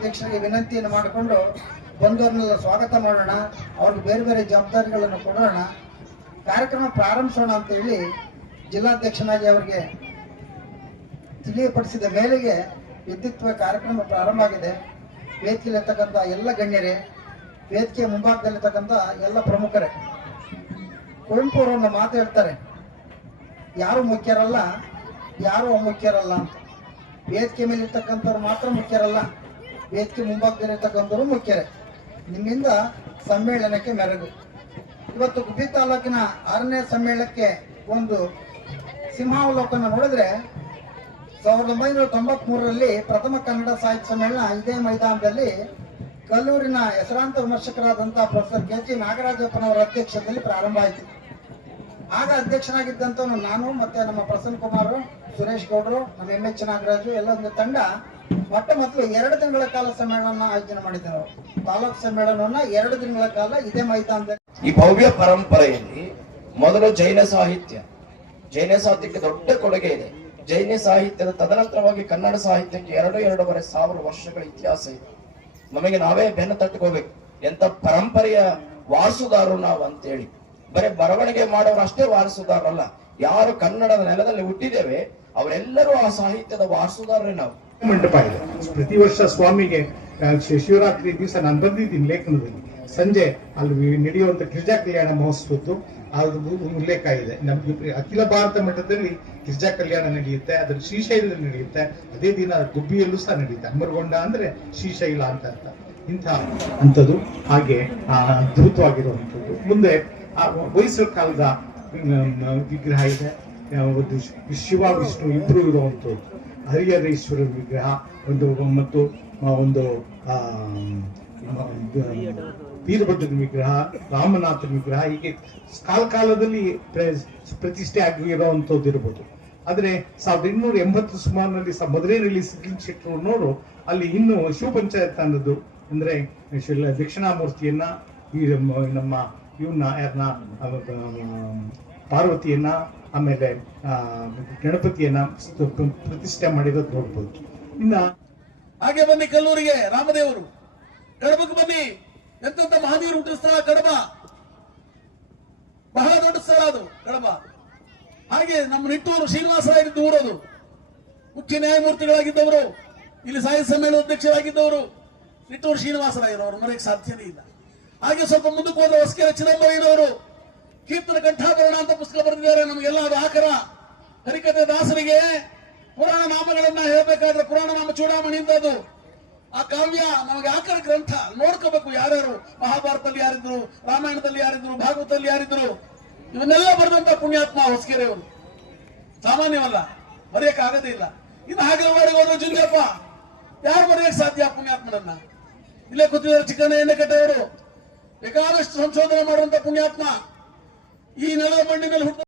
ಅಧ್ಯಕ್ಷರಿಗೆ ವಿನಂತಿಯನ್ನು ಮಾಡಿಕೊಂಡು ಬಂದವರನ್ನೆಲ್ಲ ಸ್ವಾಗತ ಮಾಡೋಣ, ಅವ್ರಿಗೆ ಬೇರೆ ಬೇರೆ ಜವಾಬ್ದಾರಿಗಳನ್ನು ಕೊಡೋಣ, ಕಾರ್ಯಕ್ರಮ ಪ್ರಾರಂಭಿಸೋಣ ಅಂತೇಳಿ ಜಿಲ್ಲಾಧ್ಯಕ್ಷನಾಗಿ ಅವರಿಗೆ ತಿಳಿಯಪಡಿಸಿದ ಮೇಲೆಗೆ ವಿದ್ಯುತ್ವ ಕಾರ್ಯಕ್ರಮ ಪ್ರಾರಂಭ ಆಗಿದೆ. ವೇದಿಕೆಯಲ್ಲಿರ್ತಕ್ಕಂಥ ಎಲ್ಲ ಗಣ್ಯರೇ, ವೇದಿಕೆಯ ಮುಂಭಾಗದಲ್ಲಿರ್ತಕ್ಕಂಥ ಎಲ್ಲ ಪ್ರಮುಖರೇ, ಕುವೆಂಪು ಅವರನ್ನು ಮಾತು ಹೇಳ್ತಾರೆ, ಯಾರು ಮುಖ್ಯರಲ್ಲ, ಯಾರು ಅಮುಖ್ಯರಲ್ಲ ಅಂತ. ವೇದಿಕೆ ಮೇಲೆ ಇರ್ತಕ್ಕಂಥವ್ರು ಮಾತ್ರ ಮುಖ್ಯರಲ್ಲ, ವೇದಿಕೆ ಮುಂಭಾಗದಲ್ಲಿರ್ತಕ್ಕಂಥವ್ರು ಮುಖ್ಯರೇ. ನಿಮ್ಮಿಂದ ಸಮ್ಮೇಳನಕ್ಕೆ ಮೆರಗು. ಇವತ್ತು ಗುಬ್ಬಿ ತಾಲೂಕಿನ 6ನೇ ಸಮ್ಮೇಳನಕ್ಕೆ ಒಂದು ಸಿಂಹಾವಲೋಕನ ನೋಡಿದ್ರೆ 1993ರಲ್ಲಿ ಪ್ರಥಮ ಕನ್ನಡ ಸಾಹಿತ್ಯ ಸಮ್ಮೇಳನ ಇದೇ ಮೈದಾನದಲ್ಲಿ ಕಲ್ಲೂರಿನ ಹೆಸರಾಂತ ವಿಮರ್ಶಕರಾದಂತಹ ಪ್ರೊಫೆಸರ್ ಕೆ.ಜಿ. ನಾಗರಾಜಪ್ಪನವರ ಅಧ್ಯಕ್ಷತೆಯಲ್ಲಿ ಪ್ರಾರಂಭ ಆಯಿತು. ಆಗ ಅಧ್ಯಕ್ಷನಾಗಿದ್ದಂಥವನು ನಾನು, ಮತ್ತೆ ನಮ್ಮ ಪ್ರಸನ್ನ ಕುಮಾರ್, ಸುರೇಶ್ ಗೌಡರು, ನಮ್ಮ ಎಂ.ಎಚ್. ನಾಗರಾಜು ಎಲ್ಲ ಒಂದು ತಂಡ ಮೊದಲು 2 ದಿನಗಳ ಕಾಲ ಸಮ್ಮೇಳನ ಆಯೋಜನೆ ಮಾಡಿದ್ದೇವೆ. ತಾಲೂಕು ಸಮ್ಮೇಳನವನ್ನ 2 ದಿನಗಳ ಕಾಲ ಇದೇ ಮೈದಾನದಲ್ಲಿ. ಈ ಭವ್ಯ ಪರಂಪರೆಯಲ್ಲಿ ಮೊದಲು ಜೈನ ಸಾಹಿತ್ಯಕ್ಕೆ ದೊಡ್ಡ ಕೊಡುಗೆ ಇದೆ. ಜೈನ ಸಾಹಿತ್ಯದ ತದನಂತರವಾಗಿ ಕನ್ನಡ ಸಾಹಿತ್ಯಕ್ಕೆ 2-2.5 ಸಾವಿರ ವರ್ಷಗಳ ಇತಿಹಾಸ ಇದೆ. ನಮಗೆ ನಾವೇ ಬೆನ್ನು ತಟ್ಟುಕೋಬೇಕು, ಎಂತ ಪರಂಪರೆಯ ವಾರಸುದಾರರು ನಾವು ಅಂತೇಳಿ. ಬರೀ ಬರವಣಿಗೆ ಮಾಡೋರು ಅಷ್ಟೇ ವಾರಸುದಾರರಲ್ಲ, ಯಾರು ಕನ್ನಡದ ನೆಲದಲ್ಲಿ ಹುಟ್ಟಿದ್ದೇವೆ ಅವರೆಲ್ಲರೂ ಆ ಸಾಹಿತ್ಯದ ವಾರಸುದಾರರೇ ನಾವು. ಮಂಟಪ ಇದೆ. ಪ್ರತಿ ವರ್ಷ ಸ್ವಾಮಿಗೆ ಶಿವರಾತ್ರಿ ದಿವಸ ನಾನು ಬಂದಿದ್ದೀನಿ ಲೇಖನದಲ್ಲಿ. ಸಂಜೆ ಅಲ್ಲಿ ನಡೆಯುವಂತ ಗಿರಿಜಾ ಕಲ್ಯಾಣ ಮಹೋತ್ಸವದ್ದು ಉಲ್ಲೇಖ ಇದೆ. ನಮ್ಗೆ ಅಖಿಲ ಭಾರತ ಮಟ್ಟದಲ್ಲಿ ಗಿರಿಜಾ ಕಲ್ಯಾಣ ನಡೆಯುತ್ತೆ, ಅದರ ಶ್ರೀಶೈಲದಲ್ಲಿ ನಡೆಯುತ್ತೆ. ಅದೇ ದಿನ ಗುಬ್ಬಿಯಲ್ಲೂ ಸಹ ನಡೆಯುತ್ತೆ. ಅಮರಗೊಂಡ ಅಂದ್ರೆ ಶ್ರೀಶೈಲ ಅಂತ ಅರ್ಥ. ಇಂಥ ಅಂಥದ್ದು ಹಾಗೆ ಅದ್ಭುತವಾಗಿರುವಂಥದ್ದು. ಮುಂದೆ ಹೊಯ್ಸಳ ಕಾಲದ ವಿಗ್ರಹ ಇದೆ. ಒಂದು ಶಿವ ವಿಷ್ಣು ಇಬ್ರು ಇರುವಂಥದ್ದು. ಹರಿಹರೇಶ್ವರ ವಿಗ್ರಹ ಮತ್ತು ಒಂದು ವೀರಭದ್ರನ ವಿಗ್ರಹ, ರಾಮನಾಥನ ವಿಗ್ರಹ, ಹೀಗೆ ಕಾಲದಲ್ಲಿ ಪ್ರತಿಷ್ಠೆ ಆಗಿರುವಂತದ್ದು ಇರ್ಬೋದು. ಆದ್ರೆ 1880 ಸುಮಾರಿನಲ್ಲಿ ಮೊದಲನೇರಲ್ಲಿ ಸಿದ್ಲಿಂಗ ಶೆಟ್ಟರು ಅಲ್ಲಿ ಇನ್ನು ಶಿವಪಂಚಾಯತ್ ಅನ್ನೋದು ಅಂದ್ರೆ ದಕ್ಷಿಣಾಮೂರ್ತಿಯನ್ನ, ನಮ್ಮ ಇವನ್ನ ಯಾರನ್ನ ಪಾರ್ವತಿಯನ್ನ, ಆಮೇಲೆ ಗಣಪತಿಯನ್ನ ಪ್ರತಿಷ್ಠೆ ಮಾಡಿರೋದು ನೋಡ್ಬೋದು. ಇನ್ನ ಹಾಗೆ ಬನ್ನಿ ಕಲ್ಲೂರಿಗೆ ರಾಮದೇವರು, ಕಡಬಕ್ಕೆ ಬನ್ನಿ, ಎಂತೆಂತ ಮಹಾನೀರು ಹುಟ್ಟಿದ ಸ್ಥಳ ಕಡಬ, ಬಹಳ ದೊಡ್ಡ ಸ್ಥಳ ಅದು ಕಡಬ. ಹಾಗೆ ನಮ್ಮ ನಿಟ್ಟೂರು ಶ್ರೀನಿವಾಸರಾಯರಿದ್ದು ಊರದು, ಮುಖ್ಯ ನ್ಯಾಯಮೂರ್ತಿಗಳಾಗಿದ್ದವರು, ಇಲ್ಲಿ ಸಾಹಿತ್ಯ ಸಮ್ಮೇಳನ ಅಧ್ಯಕ್ಷರಾಗಿದ್ದವರು ನಿಟ್ಟೂರು ಶ್ರೀನಿವಾಸರಾಯರವರು, ಮರೆಯಕ್ಕೆ ಸಾಧ್ಯನೇ ಇಲ್ಲ. ಹಾಗೆ ಸ್ವಲ್ಪ ಮುಂದಕ್ಕೆ ಹೋದ ಹೊಸಕೆರೆ ಚಿದಂಬರಯ್ಯನವರು ಕೀರ್ತನ ಕಂಠಾಭರಣ ಅಂತ ಪುಸ್ತಕ ಬರೆದಿದ್ದಾರೆ. ನಮಗೆಲ್ಲ ಅದು ಆಕರ. ಹರಿಕತೆ ದಾಸರಿಗೆ ಪುರಾಣ ನಾಮಗಳನ್ನ ಹೇಳಬೇಕಾದ್ರೆ ಪುರಾಣ ನಾಮ ಚೂಡಾಮಣಿ ಅಂತ ಅದು ಆ ಕಾವ್ಯ ನಮಗೆ ಆಕರ ಗ್ರಂಥ. ನೋಡ್ಕೋಬೇಕು ಯಾರ್ಯಾರು ಮಹಾಭಾರತದಲ್ಲಿ ಯಾರಿದ್ರು, ರಾಮಾಯಣದಲ್ಲಿ ಯಾರಿದ್ರು, ಭಾಗವತದಲ್ಲಿ ಯಾರಿದ್ರು, ಇವನ್ನೆಲ್ಲ ಬರೆದಂತ ಪುಣ್ಯಾತ್ಮ ಹೊಸಕೆರೆಯವರು ಸಾಮಾನ್ಯವಲ್ಲ, ಮರೆಯಕ್ಕೆ ಆಗದೇ ಇಲ್ಲ. ಇನ್ನು ಹಾಗಲವಾಡಿಗೆ ಹೋದ್ರು ಜುಂಜಪ್ಪ, ಯಾರು ಮರೆಯಕ್ಕೆ ಸಾಧ್ಯ ಪುಣ್ಯಾತ್ಮನನ್ನ? ಇಲ್ಲೇ ಕೂತಿದ್ದಾರೆ ಚಿಕ್ಕಣ್ಣ ಎಣ್ಣೆಕಟ್ಟೆಯವರು, ಬೇಕಾದಷ್ಟು ಸಂಶೋಧನೆ ಮಾಡುವಂತ ಪುಣ್ಯಾತ್ಮ. ಈ ನೆಲದ ಮಣ್ಣಿನಲ್ಲಿ ಹುಟ್ಟು